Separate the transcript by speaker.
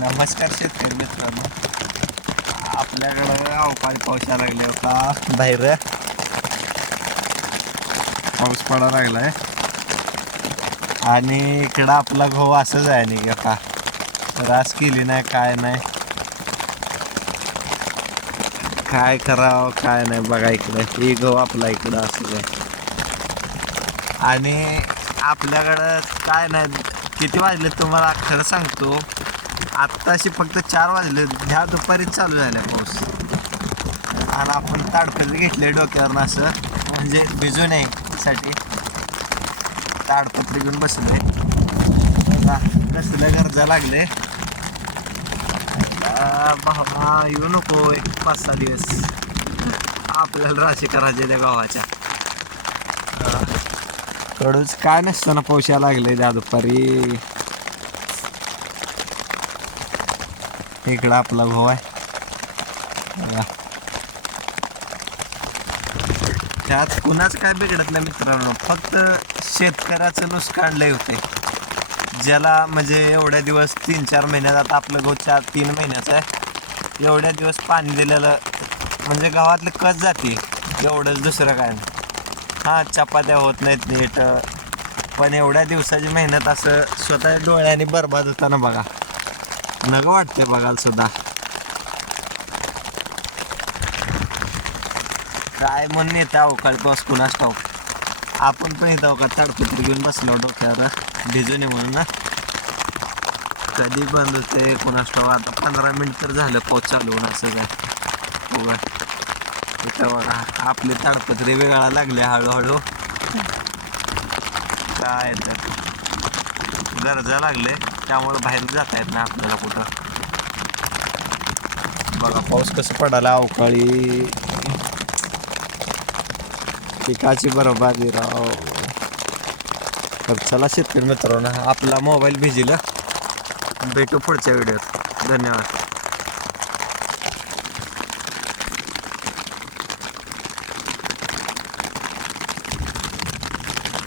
Speaker 1: नमस्कार शेतकरी मित्रांनो. आपल्याकडं अवकाळी पाऊस यायला लागले होता. बाहेर पाऊस पडा लागलाय. आणि इकडं आपला गहू असंच आहे नाही का रास केली नाही काय नाही. काय करावं काय नाही बघा इकडं. हे गहू आपला इकडं असंच आहे. आणि आपल्याकडं काय नाही. किती वाजले तुम्हाला? खरं सांगतो. आत्ताशी फक्त चार वाजले. ह्या दुपारीच चालू झाल्या पाऊस. आणि आपण ताडपत्री घेतले डोक्यावरनं असं. म्हणजे भिजू नये साठी ताडपत्री घेऊन बसले कसल्या गरजा लागले. बाबा येऊ नको एक पाच सहा दिवस. आपल्याला राशी करायचे त्या गावाच्या. कडूच काय नसतं ना पावसा लागले त्या दुपारी. इकडं आपला भाऊ आहे. त्यात कुणाच काय बिघडत नाही मित्रांनो फक्त शेतकऱ्याचं नुकसान लय होते. ज्याला म्हणजे एवढ्या दिवस तीन चार महिन्यात आता आपलं गहू चार तीन महिन्याचं आहे. एवढ्या दिवस पाणी दिलेलं म्हणजे गावातले कच जाते? एवढंच दुसरं काय नाही. हां चपात्या होत नाहीत नीट. पण एवढ्या दिवसाची मेहनत असं स्वतः डोळ्याने बरबाद होताना बघा. नग वाटते बघायला सुद्धा. काय म्हणून येतं अवकाळी पाऊस कुणास ठाऊ आपण पण येतो का ताडपत्री घेऊन बसलो डोक्यावर भिजून ये म्हणून ना. कधी बंद होते कुणास ठाऊ आता पंधरा मिनिट तर झालं पाऊस चालू असं काय बघा इथं बघा आपली ताडपत्री वेगळा लागले हळूहळू. काय तर. गरजा लागले. त्यामुळे बाहेर जाता येत नाही आपल्याला कुठं. बघा पाऊस कसं पडायला अवकाळी. पिकाची बरोबरी राव. तर चला शेतकरी मित्रांनो आपला मोबाईल भिजिला. भेटू पुढच्या व्हिडिओत. धन्यवाद.